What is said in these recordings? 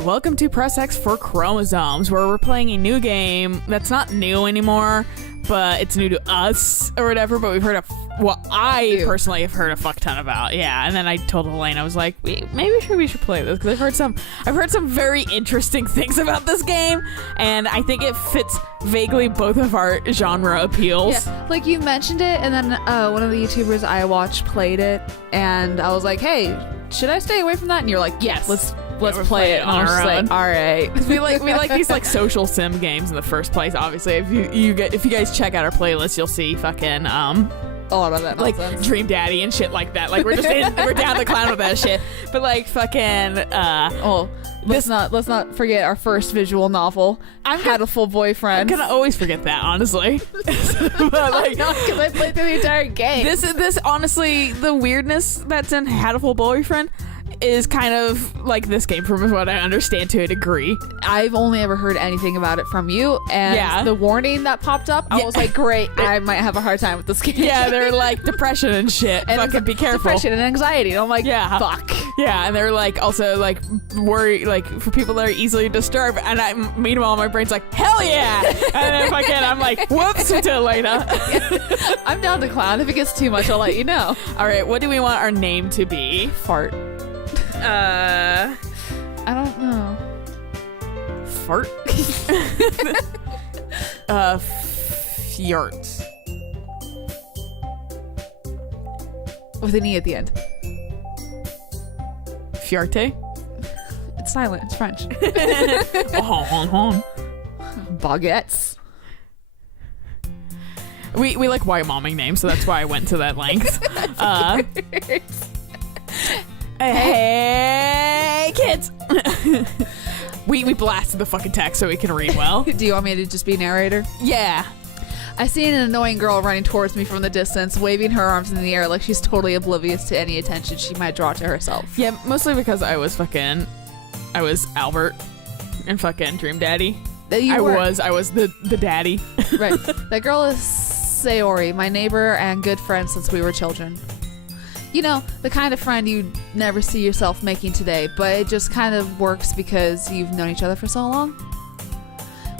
welcome to Press X for Chromosomes, where we're playing a new game that's not new anymore, but it's new to us or whatever, but we've heard I personally have heard a fuck ton about. Yeah, and then I told Alayna, I was like, maybe we should play this, because I've heard some very interesting things about this game, and I think it fits vaguely both of our genre appeals. Yeah, like you mentioned it, and then one of the YouTubers I watch played it, and I was like, hey, should I stay away from that? And you're like, yes, let's play it. And I was just like, all right. we like these like social sim games in the first place. Obviously, if you guys check out our playlist, you'll see fucking a lot of that like nonsense. Dream Daddy and shit like that. Like we're down the clown with that shit. But like fucking let's not forget our first visual novel. Had a full boyfriend. I'm gonna always forget that, honestly. But like, because I played through the entire game. This honestly, the weirdness that's in Had a Full Boyfriend is kind of like this game from what I understand to a degree. I've only ever heard anything about it from you, and the warning that popped up, I was like, great, I might have a hard time with this game. Yeah, they're like depression and shit. And fucking be careful. Depression and anxiety. And I'm like, fuck. Yeah, and they're like also like worry like for people that are easily disturbed. And meanwhile my brain's like, hell yeah! And then fucking I'm like, whoops to Alayna. I'm down to clown. If it gets too much, I'll let you know. All right, what do we want our name to be? Fart. I don't know. Fart? Phyartte. With an E at the end. Phyartte? It's silent. It's French. Baguettes. We like white momming names, so that's why I went to that length. Hey kids! we blasted the fucking text so we can read well. Do you want me to just be narrator? Yeah. I see an annoying girl running towards me from the distance, waving her arms in the air like she's totally oblivious to any attention she might draw to herself. Yeah, mostly because I was Albert and fucking Dream Daddy. I was the daddy. Right. That girl is Sayori, my neighbor and good friend since we were children. You know, the kind of friend you'd never see yourself making today, but it just kind of works because you've known each other for so long.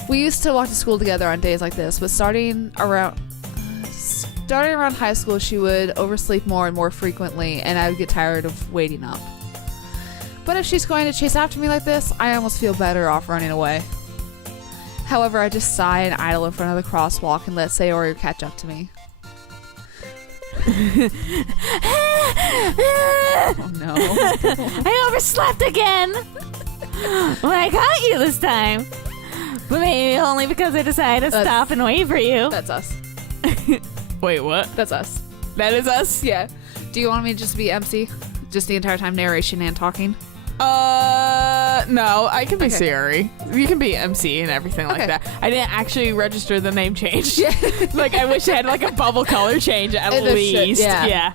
We used to walk to school together on days like this, but starting around high school, she would oversleep more and more frequently, and I would get tired of waiting up. But if she's going to chase after me like this, I almost feel better off running away. However, I just sigh and idle in front of the crosswalk and let Sayori catch up to me. Oh no. I overslept again. Well, I caught you this time. But maybe only because I decided to stop and wait for you. That's us. Wait, what? That's us. That is us? Yeah. Do you want me to just be MC? Just the entire time narration and talking? No, I can be Siri. You can be MC and everything like that. I didn't actually register the name change. Yeah. Like, I wish I had like a bubble color change at least. Yeah.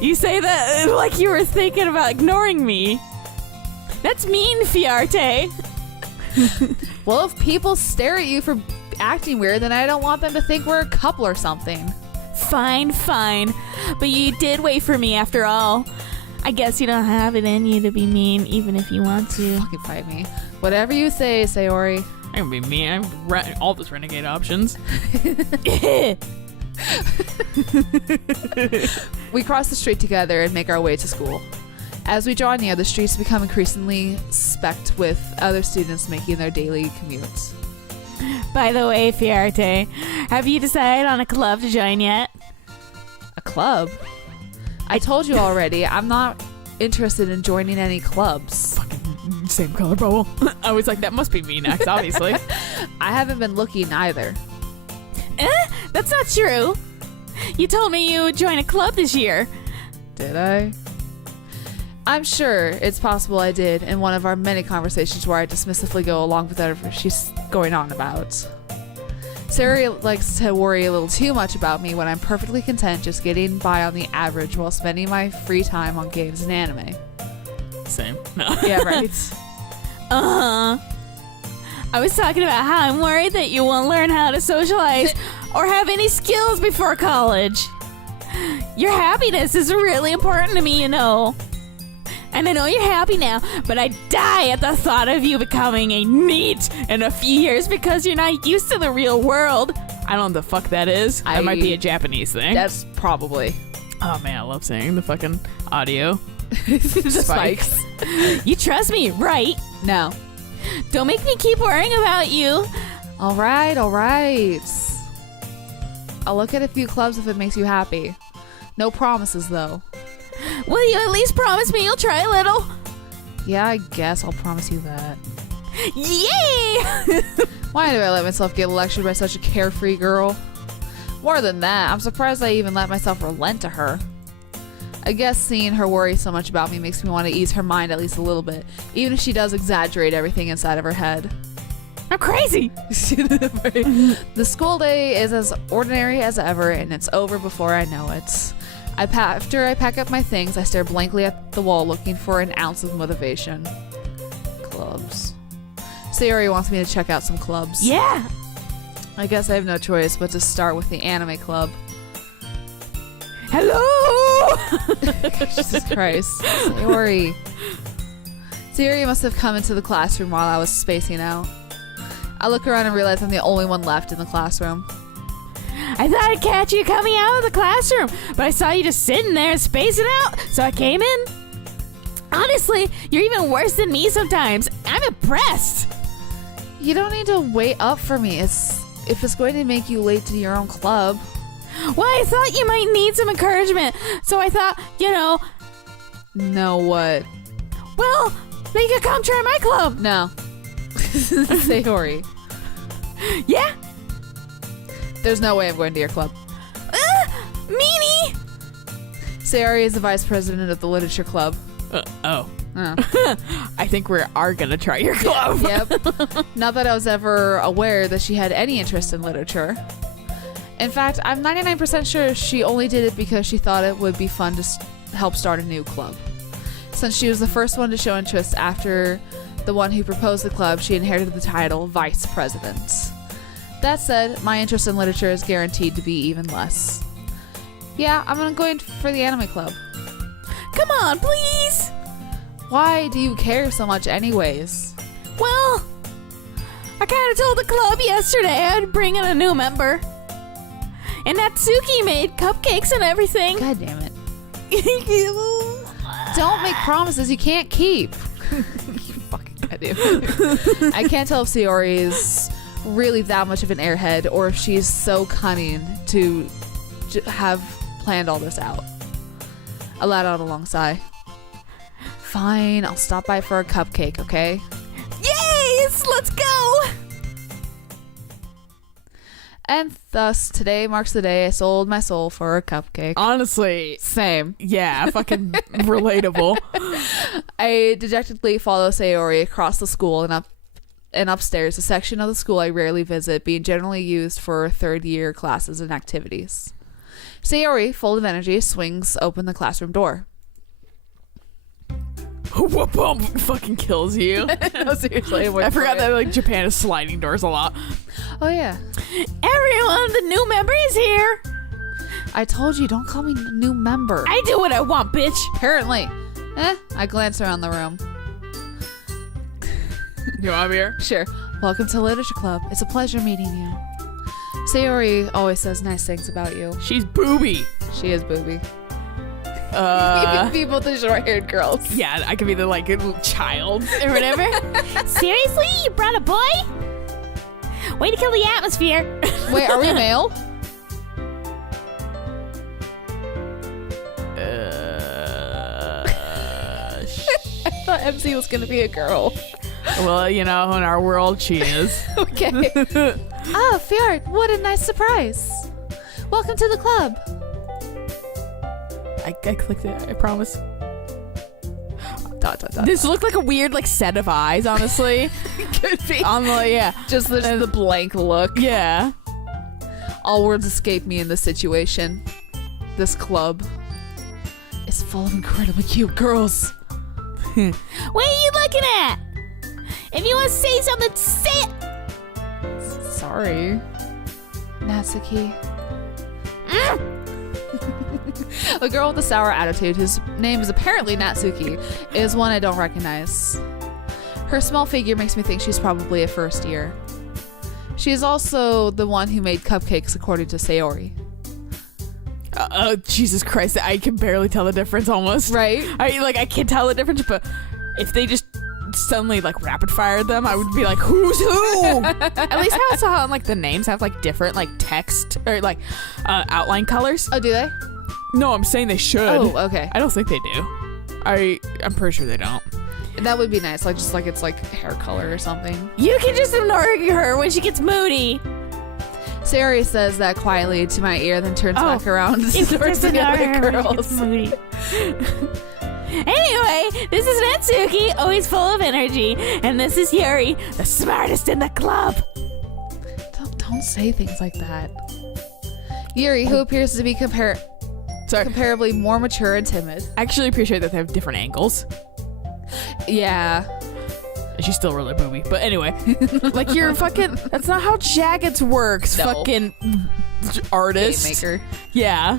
You say that like you were thinking about ignoring me. That's mean, Phyartte. Well, if people stare at you for acting weird, then I don't want them to think we're a couple or something. Fine. But you did wait for me after all. I guess you don't have it in you to be mean, even if you want to. Fucking fight me. Whatever you say, Sayori. I can be mean. I'm all those renegade options. We cross the street together and make our way to school. As we draw near, the streets become increasingly specked with other students making their daily commutes. By the way, Phyartte, have you decided on a club to join yet? A club? I told you already, I'm not interested in joining any clubs. Fucking same color bubble. I was like, that must be me next, obviously. I haven't been looking either. That's not true. You told me you would join a club this year. Did I? I'm sure it's possible I did in one of our many conversations where I dismissively go along with whatever she's going on about. Sarah likes to worry a little too much about me when I'm perfectly content just getting by on the average while spending my free time on games and anime. Same. No. Yeah, right. I was talking about how I'm worried that you won't learn how to socialize or have any skills before college. Your happiness is really important to me, you know. And I know you're happy now, but I die at the thought of you becoming a NEET in a few years because you're not used to the real world. I don't know what the fuck that is. That might be a Japanese thing. That's probably. Oh man, I love saying the fucking audio. The Spikes. You trust me, right? No. Don't make me keep worrying about you. All right. I'll look at a few clubs if it makes you happy. No promises, though. Will you at least promise me you'll try a little? Yeah, I guess I'll promise you that. Yay! Why do I let myself get lectured by such a carefree girl? More than that, I'm surprised I even let myself relent to her. I guess seeing her worry so much about me makes me want to ease her mind at least a little bit, even if she does exaggerate everything inside of her head. I'm crazy. The school day is as ordinary as ever, and it's over before I know it. After I pack up my things, I stare blankly at the wall looking for an ounce of motivation. Clubs. Sayori wants me to check out some clubs. Yeah. I guess I have no choice but to start with the anime club. Hello. Jesus Christ. Sayori. Sayori must have come into the classroom while I was spacing out. I look around and realize I'm the only one left in the classroom. I thought I'd catch you coming out of the classroom, but I saw you just sitting there and spacing out, so I came in. Honestly, you're even worse than me sometimes. I'm impressed. You don't need to wait up for me. If it's going to make you late to your own club. Well, I thought you might need some encouragement, so I thought, Know what? well, then you could come try my club. No. Sayori. Yeah? There's no way I'm going to your club. Meanie! Sayori is the vice president of the literature club. Oh. Oh. I think we are gonna try your club. Yep. Not that I was ever aware that she had any interest in literature. In fact, I'm 99% sure she only did it because she thought it would be fun to help start a new club. Since she was the first one to show interest after the one who proposed the club, she inherited the title Vice President. That said, my interest in literature is guaranteed to be even less. Yeah, I'm going for the anime club. Come on, please! Why do you care so much anyways? Well, I kind of told the club yesterday I'd bring in a new member. And Natsuki made cupcakes and everything. God damn it. Don't make promises you can't keep. You fucking goddamn. I can't tell if Sayori is really that much of an airhead or if she's so cunning to have planned all this out. I let out a long sigh. Fine, I'll stop by for a cupcake, okay? Yes, let's go! And thus, today marks the day I sold my soul for a cupcake. Honestly, Same. yeah, fucking relatable. I dejectedly follow Sayori across the school and upstairs, a section of the school I rarely visit, being generally used for third-year classes and activities. Sayori, full of energy, swings open the classroom door. Whoop bump fucking kills you. No, seriously. I forgot that like Japan is sliding doors a lot. Oh, yeah. Everyone, the new member is here. I told you, don't call me new member. I do what I want, bitch. Apparently. I glance around the room. You want me here? Sure. Welcome to Literature Club. It's a pleasure meeting you. Sayori always says nice things about you. She's booby. She is booby. You can be both the short-haired girls. Yeah, I could be the like little child or whatever. Seriously? You brought a boy? Way to kill the atmosphere. Wait, are we male? I thought MC was going to be a girl. Well, in our world, she is. Okay. Oh, Phyartte, what a nice surprise. Welcome to the club. I clicked it, I promise. Dot. This looked like a weird set of eyes, honestly. Could be. Yeah. Just the blank look. Yeah. All words escape me in this situation. This club is full of incredibly cute girls. What are you looking at? If you want to say something, say it. Sorry. Natsuki. The girl with the sour attitude, whose name is apparently Natsuki, is one I don't recognize. Her small figure makes me think she's probably a first year. She is also the one who made cupcakes, according to Sayori. Oh, Jesus Christ. I can barely tell the difference almost. Right? I can tell the difference, but if they just suddenly like rapid fired them, I would be like, who's who? At least I saw how like the names have like different like text or like outline colors. Oh, do they? No, I'm saying they should. Oh, okay. I don't think they do. I'm pretty sure they don't. That would be nice. Like, just like it's like hair color or something. You can just ignore her when she gets moody. Sayori says that quietly to my ear, then turns back around You can towards just the ignore other her when she girls. gets moody. Anyway, this is Natsuki, always full of energy, and this is Yuri, the smartest in the club. Don't say things like that. Yuri, who appears to be comparably more mature and timid. I actually appreciate that they have different angles. Yeah. She's still really booby. But anyway, like you're fucking, that's not how Jaggeds works, No. fucking artist. Game maker. Yeah.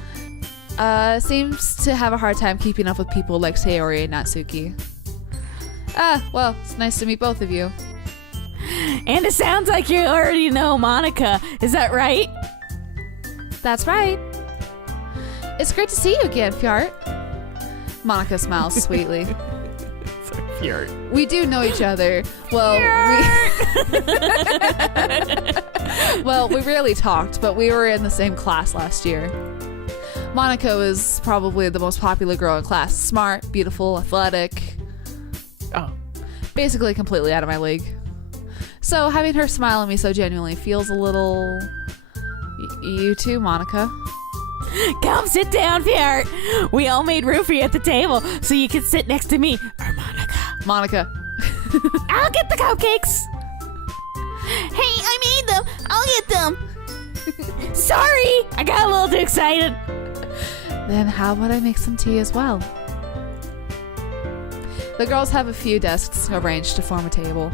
Seems to have a hard time keeping up with people like Sayori and Natsuki. Well, it's nice to meet both of you. And it sounds like you already know Monica. Is that right? That's right. It's great to see you again, Phyartte. Monica smiles sweetly. Sorry, Phyartte. We do know each other. Well, we rarely talked, but we were in the same class last year. Monica was probably the most popular girl in class. Smart, beautiful, athletic. Oh. Basically completely out of my league. So having her smile at me so genuinely feels a little... You too, Monica. Come sit down, Phyartte. We all made room for you at the table so you can sit next to me or Monica. Monica. I'll get the cupcakes. Hey, I made them. I'll get them. Sorry, I got a little too excited. Then how about I make some tea as well? The girls have a few desks arranged to form a table.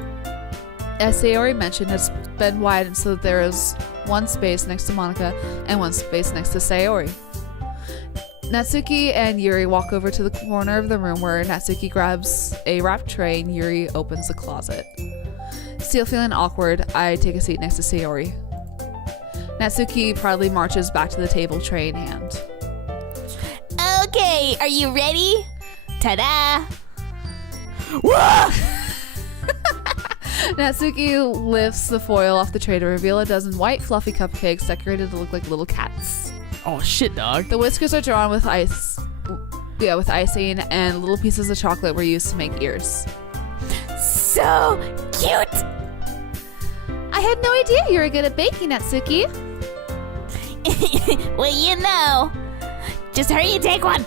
As Sayori mentioned, it's been widened so that there is one space next to Monica and one space next to Sayori. Natsuki and Yuri walk over to the corner of the room where Natsuki grabs a wrapped tray and Yuri opens the closet. Still feeling awkward, I take a seat next to Sayori. Natsuki proudly marches back to the table, tray in hand. Okay, are you ready? Ta-da! Natsuki lifts the foil off the tray to reveal a dozen white fluffy cupcakes decorated to look like little cats. Oh shit, dog. The whiskers are drawn with ice. Yeah, with icing, and little pieces of chocolate were used to make ears. So cute! I had no idea you were good at baking, Natsuki. Well, you know. Just hurry and take one.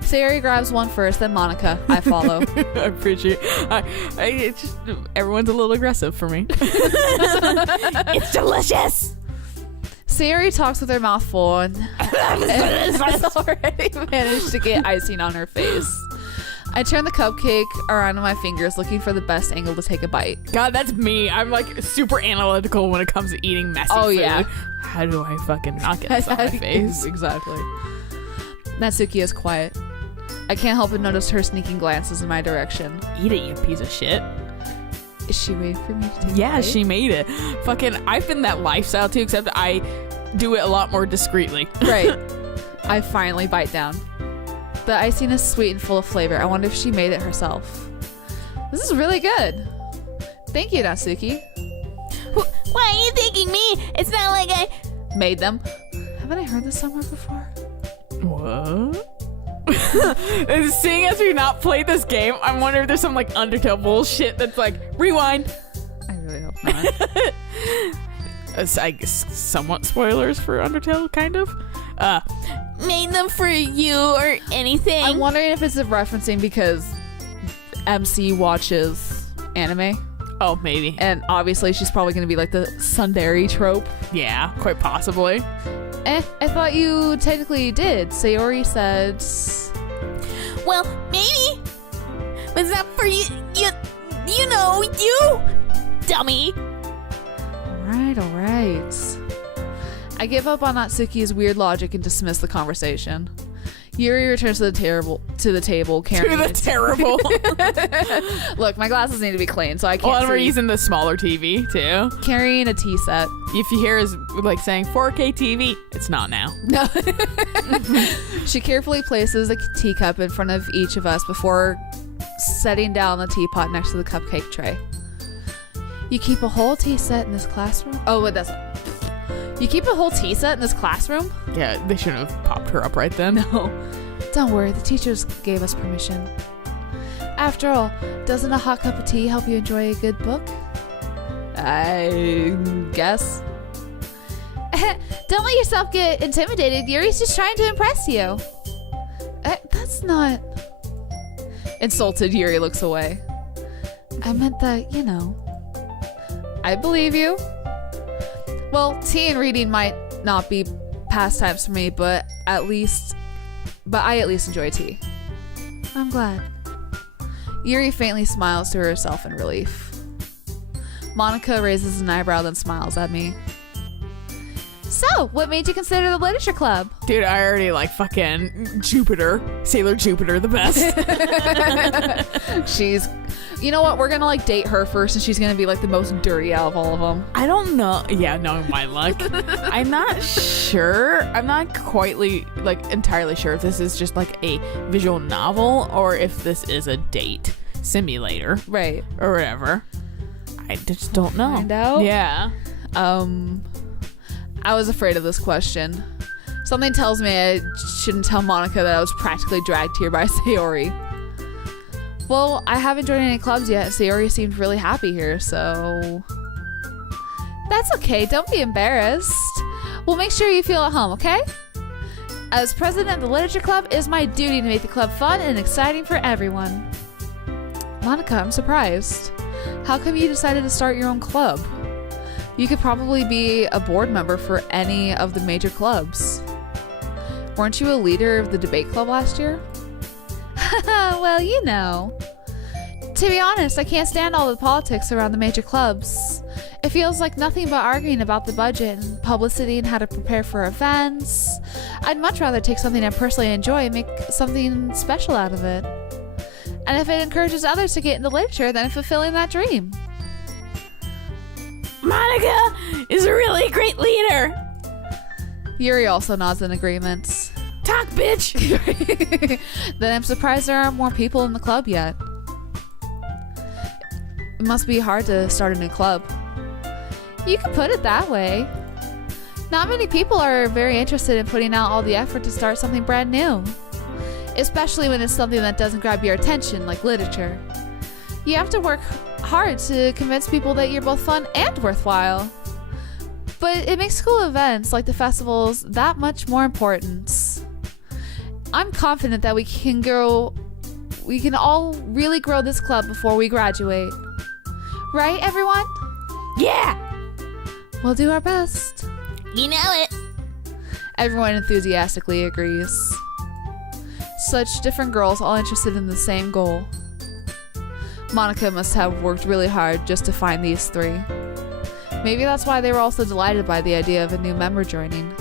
Sayori grabs one first, then Monica. I follow. I appreciate it's just, everyone's a little aggressive for me. It's delicious. Sayori talks with her mouth full and has already managed to get icing on her face. I turn the cupcake around in my fingers, looking for the best angle to take a bite. God, that's me. I'm like super analytical when it comes to eating messy food. Yeah. How do I fucking not get this on my face? Exactly. Natsuki is quiet. I can't help but notice her sneaking glances in my direction. Eat it, you piece of shit. Is she waiting for me to take a Yeah, bite? she made it. Fucking, I've been that lifestyle too, except I do it a lot more discreetly. Right. I finally bite down. The icing is sweet and full of flavor. I wonder if she made it herself. This is really good. Thank you, Natsuki. Why are you thanking me? It's not like I... Made them. Haven't I heard this somewhere before? What? Seeing as we've not played this game, I'm wondering if there's some like Undertale bullshit that's like, rewind. I really hope not. I guess somewhat spoilers for Undertale, kind of. Made them for you or anything. I'm wondering if it's referencing because MC watches anime. Oh, maybe. And obviously she's probably going to be like the tsundere trope. Yeah, quite possibly. I thought you technically did. Sayori said... Well, maybe. But it's not for you. You know, you dummy. All right. I give up on Natsuki's weird logic and dismiss the conversation. Yuri returns to the table carrying To the terrible. Look, my glasses need to be clean, so I can't Well, see. we're using the smaller TV too. Carrying a tea set. If you hear is like saying 4K TV, it's not now. No. She carefully places a teacup in front of each of us before setting down the teapot next to the cupcake tray. You keep a whole tea set in this classroom? Oh, it doesn't. You keep a whole tea set in this classroom? Yeah, they shouldn't have popped her up right then. No. Don't worry, the teachers gave us permission. After all, doesn't a hot cup of tea help you enjoy a good book? I guess. Don't let yourself get intimidated. Yuri's just trying to impress you. That's not... Insulted, Yuri looks away. I meant that, you know. I believe you. Well, tea and reading might not be pastimes for me, but I at least enjoy tea. I'm glad. Yuri faintly smiles to herself in relief. Monica raises an eyebrow, then smiles at me. So, what made you consider the literature club? Dude, I already like fucking Jupiter, Sailor Jupiter, the best. She's, you know what? We're gonna like date her first, and she's gonna be like the most dirty out of all of them. I don't know. Yeah, knowing my luck, I'm not sure. I'm not quite like entirely sure if this is just like a visual novel or if this is a date simulator, Right. or whatever. I just don't know. Find out? Yeah. I was afraid of this question. Something tells me I shouldn't tell Monica that I was practically dragged here by Sayori. Well, I haven't joined any clubs yet. Sayori seemed really happy here, so... That's okay. Don't be embarrassed. We'll make sure you feel at home, okay? As president of the literature club, it is my duty to make the club fun and exciting for everyone. Monica, I'm surprised. How come you decided to start your own club? You could probably be a board member for any of the major clubs. Weren't you a leader of the debate club last year? Well, you know. To be honest, I can't stand all the politics around the major clubs. It feels like nothing but arguing about the budget and publicity and how to prepare for events. I'd much rather take something I personally enjoy and make something special out of it. And if it encourages others to get into literature, then I'm fulfilling that dream. Monica is a really great leader. Yuri also nods in agreement. Talk, bitch. Then I'm surprised there aren't more people in the club yet. It must be hard to start a new club. You could put it that way. Not many people are very interested in putting out all the effort to start something brand new. Especially when it's something that doesn't grab your attention, like literature. You have to work hard to convince people that you're both fun and worthwhile. But it makes school events like the festivals that much more important. I'm confident that we can all really grow this club before we graduate. Right, everyone? Yeah. We'll do our best. You know it. Everyone enthusiastically agrees. Such different girls all interested in the same goal. Monica must have worked really hard just to find these three. Maybe that's why they were also delighted by the idea of a new member joining.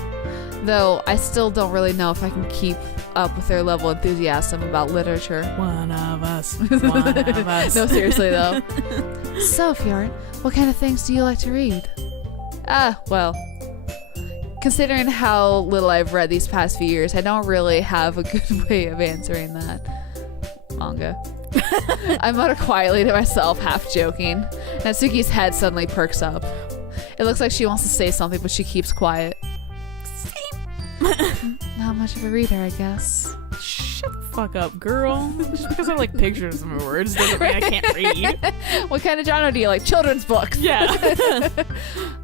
Though I still don't really know if I can keep up with their level of enthusiasm about literature. One of us. One of us. No, seriously though. So, Phyartte, what kind of things do you like to read? Well, considering how little I've read these past few years, I don't really have a good way of answering that. Manga. I mutter quietly to myself, half joking. Natsuki's head suddenly perks up. It looks like she wants to say something, but she keeps quiet. Not much of a reader, I guess. Shut the fuck up, girl. Just because I like pictures of words doesn't mean I can't read. What kind of genre do you like? Children's books. Yeah.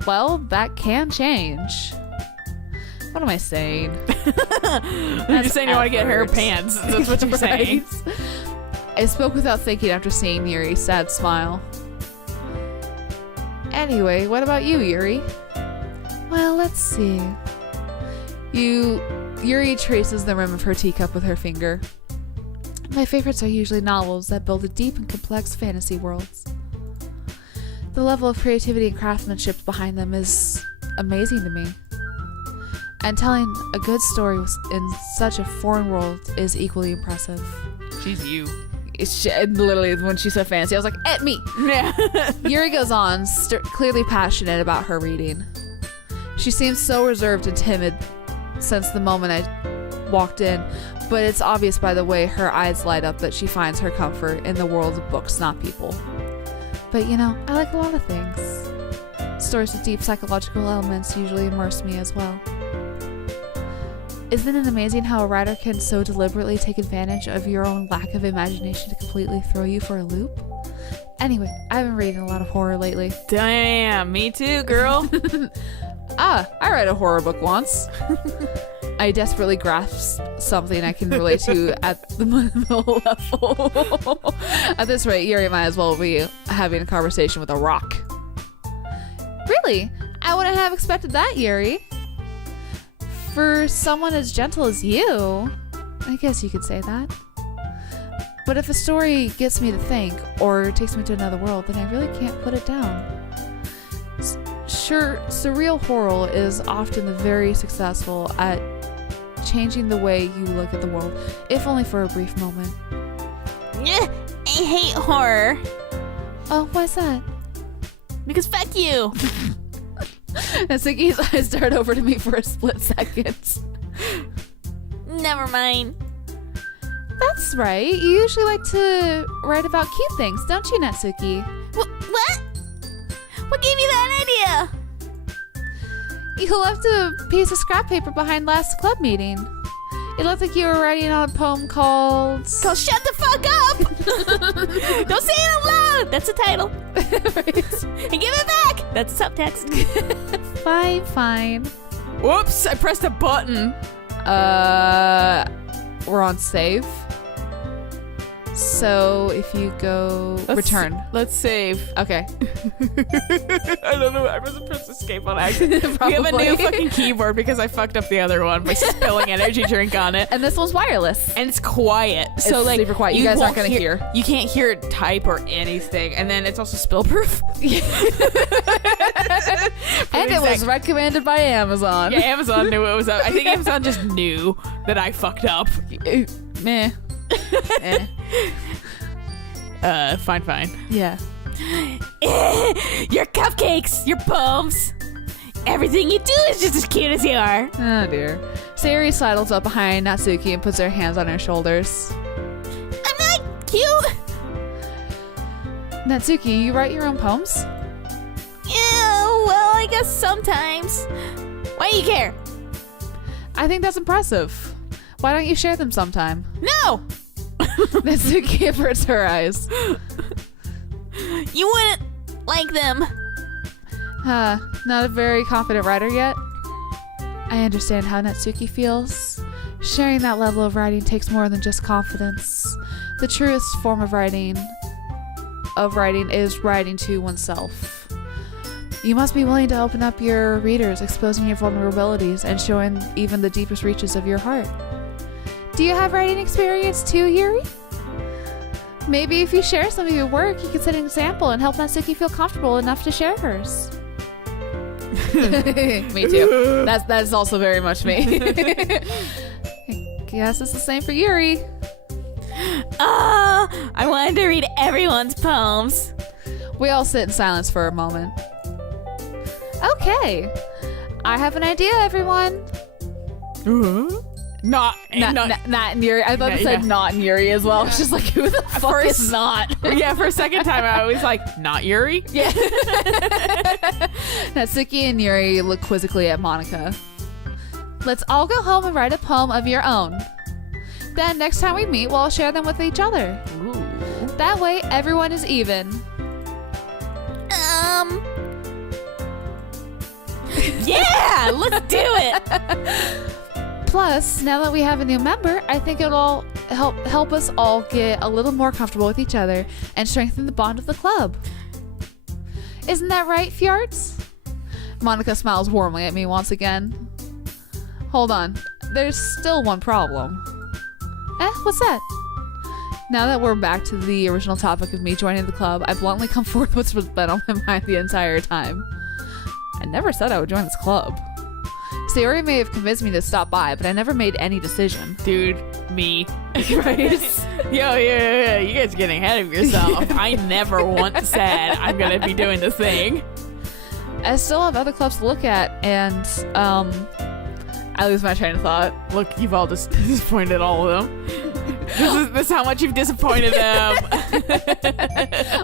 Well, that can change. What am I saying? You're saying you want to get her pants. That's what you're saying. I spoke without thinking after seeing Yuri's sad smile. Anyway, what about you, Yuri? Well, let's see. Yuri traces the rim of her teacup with her finger. My favorites are usually novels that build a deep and complex fantasy worlds. The level of creativity and craftsmanship behind them is amazing to me. And telling a good story in such a foreign world is equally impressive. She's you. Literally, when she said fancy, I was like, "Eh, me." Yeah. Yuri goes on, clearly passionate about her reading. She seems so reserved and timid since the moment I walked in, but it's obvious by the way her eyes light up that she finds her comfort in the world of books, not people. But you know, I like a lot of things. Stories with deep psychological elements usually immerse me as well. Isn't it amazing how a writer can so deliberately take advantage of your own lack of imagination to completely throw you for a loop? Anyway, I've been reading a lot of horror lately. Damn, me too, girl. I read a horror book once. I desperately grasped something I can relate to at the middle level. At this rate, Yuri might as well be having a conversation with a rock. Really? I wouldn't have expected that, Yuri. For someone as gentle as you, I guess you could say that. But if a story gets me to think or takes me to another world, then I really can't put it down. Sure, surreal horror is often very successful at changing the way you look at the world, if only for a brief moment. I hate horror. Oh, why's that? Because fuck you. Natsuki's eyes dart over to me for a split second. Never mind. That's right. You usually like to write about cute things, don't you, Natsuki? What? What gave you that idea? You left a piece of scrap paper behind last club meeting. It looked like you were writing on a poem called... So shut the fuck up! Don't say it out loud! That's the title. Right. And give it back! That's the subtext. Fine. Whoops, I pressed a button. We're on save. So if you go return. Let's save. Okay. I don't know. I must have pressed escape on accident. We have a new fucking keyboard because I fucked up the other one by spilling energy drink on it. And this one's wireless. And it's quiet. So It's like super quiet. You guys aren't won't gonna hear. You can't hear it type or anything. And then it's also spill proof. And it was recommended by Amazon. Yeah, Amazon knew it was up. I think Amazon just knew that I fucked up. Meh. Fine. Yeah. Your cupcakes, your poems. Everything you do is just as cute as you are. Oh dear. Sayuri sidles up behind Natsuki and puts her hands on her shoulders. I'm not cute. Natsuki, you write your own poems? Yeah, well, I guess sometimes. Why do you care? I think that's impressive. Why don't you share them sometime? No! Natsuki averts her eyes. You wouldn't like them. Not a very confident writer yet? I understand how Natsuki feels. Sharing that level of writing takes more than just confidence. The truest form of writing is writing to oneself. You must be willing to open up your readers, exposing your vulnerabilities, and showing even the deepest reaches of your heart. Do you have writing experience too, Yuri? Maybe if you share some of your work, you could set an example and help Natsuki feel comfortable enough to share hers. Me too. That's also very much me. I guess it's the same for Yuri. Oh, I wanted to read everyone's poems. We all sit in silence for a moment. Okay. I have an idea, everyone. Not in Yuri. I thought it said not in Yuri as well. I was just like, who the fuck is not? Yeah, for a second time I was like, not Yuri? Yeah. Natsuki and Yuri look quizzically at Monica. Let's all go home and write a poem of your own. Then next time we meet, we'll all share them with each other. Ooh. That way, everyone is even. Yeah, let's do it. Plus, now that we have a new member, I think it'll help us all get a little more comfortable with each other and strengthen the bond of the club. Isn't that right, Phyartte? Monica smiles warmly at me once again. Hold on, there's still one problem. What's that? Now that we're back to the original topic of me joining the club, I bluntly come forth what's been on my mind the entire time. I never said I would join this club. Sayori may have convinced me to stop by, but I never made any decision. Dude, me. Right? Yo, you guys are getting ahead of yourself. I never once said I'm gonna be doing this thing. I still have other clubs to look at, and I lose my train of thought. Look, you've all just disappointed all of them. This is how much you've disappointed them.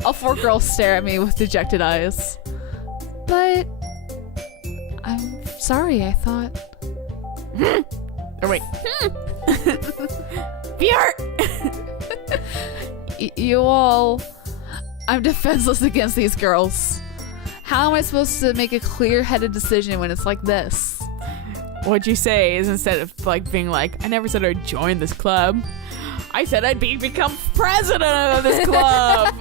All 4 girls stare at me with dejected eyes. But I'm sorry, I thought. Or wait. Phyartte! You all... I'm defenseless against these girls. How am I supposed to make a clear-headed decision when it's like this? What'd you say is instead of like being like, I never said I'd join this club. I said I'd become president of this club.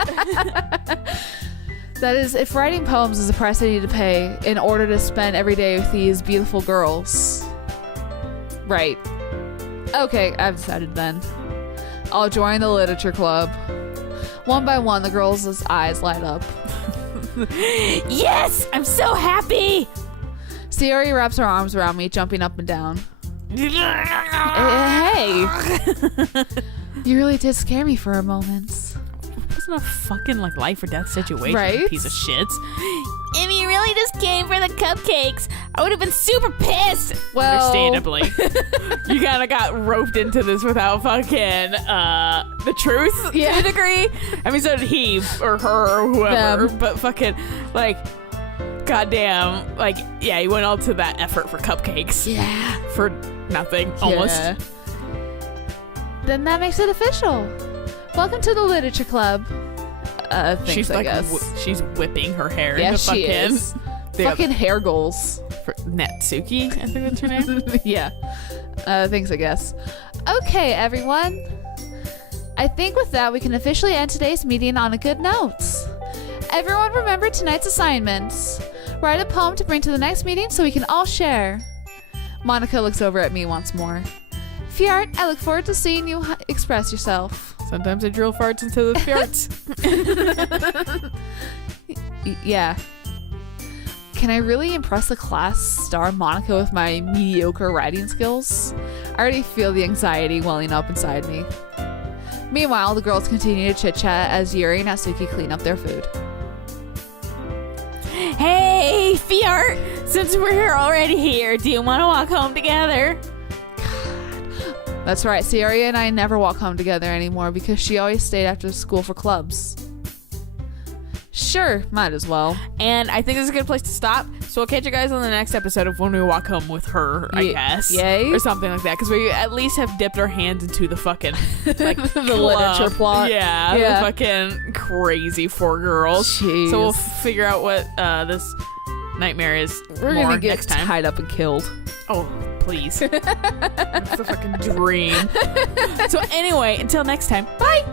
That is, if writing poems is a price I need to pay in order to spend every day with these beautiful girls. Right. Okay, I've decided then. I'll join the literature club. One by one, the girls' eyes light up. Yes! I'm so happy! Sayori wraps her arms around me, jumping up and down. Hey! You really did scare me for a moment. It wasn't a fucking like life or death situation, Right? you piece of shit. If you really just came for the cupcakes, I would have been super pissed. Well, Understandably. You kind of got roped into this without fucking the truth to a degree. I mean, so did he or her or whoever. Them. But fucking, like, goddamn, like, yeah, you went all to that effort for cupcakes. Yeah. For nothing, almost. Yeah. Then that makes it official. Welcome to the literature club. Thanks, She's I like, guess. she's whipping her hair Yeah, into she fucking... is. Fucking hair goals. Natsuki, I think that's her name. Yeah. Thanks, I guess. Okay, everyone. I think with that, we can officially end today's meeting on a good note. Everyone remember tonight's assignments. Write a poem to bring to the next meeting so we can all share. Monica looks over at me once more. Phyartte, I look forward to seeing you express yourself. Sometimes I drill farts into the Phyartte. Yeah. Can I really impress the class star Monica with my mediocre writing skills? I already feel the anxiety welling up inside me. Meanwhile, the girls continue to chit-chat as Yuri and Natsuki clean up their food. Hey, Phyartte! Since we're already here, do you want to walk home together? That's right, Sayori and I never walk home together anymore because she always stayed after school for clubs. Sure, might as well. And I think this is a good place to stop. So we'll catch you guys on the next episode of When We Walk Home with Her, I guess. Yay. Or something like that. Because we at least have dipped our hands into the fucking, like, The club. literature plot. Yeah. Yeah. The fucking crazy 4 girls. Jeez. So we'll figure out what this nightmare is We're more gonna get next time. tied up and killed. Oh, please. That's the fucking dream. So anyway, until next time. Bye.